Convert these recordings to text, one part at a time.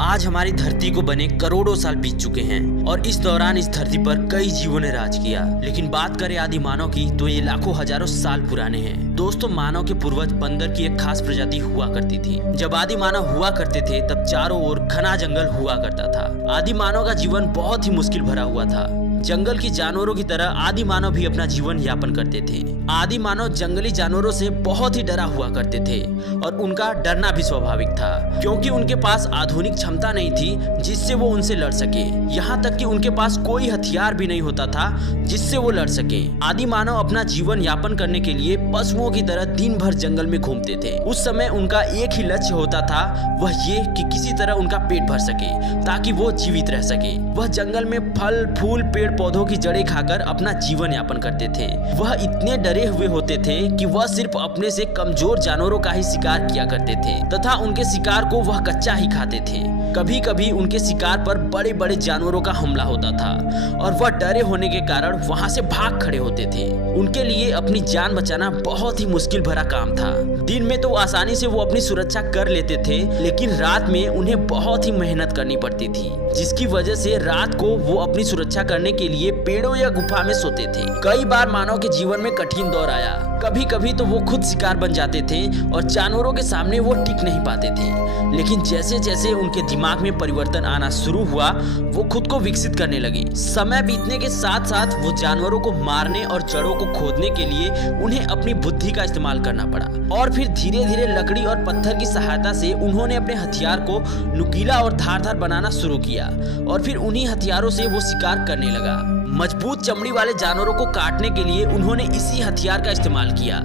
आज हमारी धरती को बने करोड़ों साल बीत चुके हैं और इस दौरान इस धरती पर कई जीवों ने राज किया। लेकिन बात करें आदि मानव की तो ये लाखों हजारों साल पुराने हैं। दोस्तों, मानव के पूर्वज बंदर की एक खास प्रजाति हुआ करती थी। जब आदि मानव हुआ करते थे तब चारों ओर घना जंगल हुआ करता था। आदि मानव का जीवन बहुत ही मुश्किल भरा हुआ था। जंगल की जानवरों की तरह आदि मानव भी अपना जीवन यापन करते थे। आदि मानव जंगली जानवरों से बहुत ही डरा हुआ करते थे और उनका डरना भी स्वाभाविक था, क्योंकि उनके पास आधुनिक क्षमता नहीं थी जिससे वो उनसे लड़ सके। यहाँ तक कि उनके पास कोई हथियार भी नहीं होता था जिससे वो लड़ सके। आदि मानव अपना जीवन यापन करने के लिए पशुओं की तरह दिन भर जंगल में घूमते थे। उस समय उनका एक ही लक्ष्य होता था, वह ये कि किसी तरह उनका पेट भर सके ताकि वो जीवित रह सके। वह जंगल में फल फूल पेड़ पौधों की जड़ें खाकर अपना जीवन यापन करते थे। वह इतने डरे हुए होते थे कि वह सिर्फ अपने से कमजोर जानवरों का ही शिकार किया करते थे तथा उनके शिकार को वह कच्चा ही खाते थे। कभी कभी उनके शिकार पर बड़े बड़े जानवरों का हमला होता था और वह डरे होने के कारण वहां से भाग खड़े होते थे। उनके लिए अपनी जान बचाना बहुत ही मुश्किल भरा काम था। दिन में तो आसानी से वो अपनी सुरक्षा कर लेते थे, लेकिन रात में उन्हें बहुत ही मेहनत करनी पड़ती थी, जिसकी वजह से रात को वो अपनी सुरक्षा करने के लिए पेड़ों या गुफा में सोते थे। कई बार मानव के जीवन में कठिन दौर आया। कभी कभी तो वो खुद शिकार बन जाते थे और जानवरों के सामने वो टिक नहीं पाते थे। लेकिन जैसे जैसे उनके दिमाग में परिवर्तन आना शुरू हुआ, वो खुद को विकसित करने लगे। समय बीतने के साथ साथ वो जानवरों को मारने और जड़ों को खोदने के लिए उन्हें अपनी बुद्धि का इस्तेमाल करना पड़ा। और फिर धीरे धीरे लकड़ी और पत्थर की सहायता से उन्होंने अपने हथियार को नुकीला और धारदार बनाना शुरू किया और फिर उन्हीं हथियारों से वो शिकार करने लगा। मजबूत चमड़ी वाले जानवरों को काटने के लिए उन्होंने इसी हथियार का इस्तेमाल किया।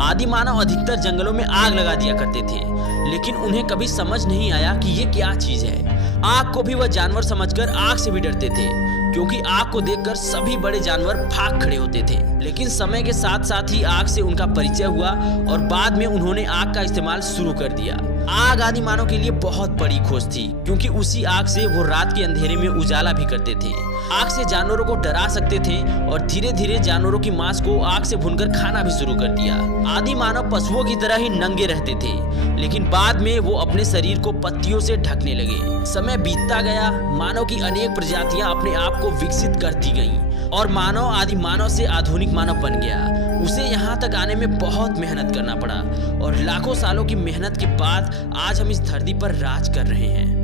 आदि मानव अधिकतर जंगलों में आग लगा दिया करते थे, लेकिन उन्हें कभी समझ नहीं आया कि ये क्या चीज है। आग को भी वह जानवर समझकर आग से भी डरते थे, क्योंकि आग को देखकर सभी बड़े जानवर भाग खड़े होते थे। लेकिन समय के साथ साथ ही आग से उनका परिचय हुआ और बाद में उन्होंने आग का इस्तेमाल शुरू कर दिया। आग आदि मानव के लिए बहुत बड़ी खोज थी, क्योंकि उसी आग से वो रात के अंधेरे में उजाला भी करते थे। आग से जानवरों को डरा सकते थे और धीरे धीरे जानवरों की मांस को आग से भूनकर खाना भी शुरू कर दिया। आदि मानव पशुओं की तरह ही नंगे रहते थे, लेकिन बाद में वो अपने शरीर को पत्तियों से ढकने लगे। समय बीतता गया, मानव की अनेक प्रजातियां अपने आप को विकसित करती गईं और मानव आदि मानव से आधुनिक मानव बन गया। उसे यहाँ तक आने में बहुत मेहनत करना पड़ा और लाखों सालों की मेहनत के बाद आज हम इस धरती पर राज कर रहे हैं।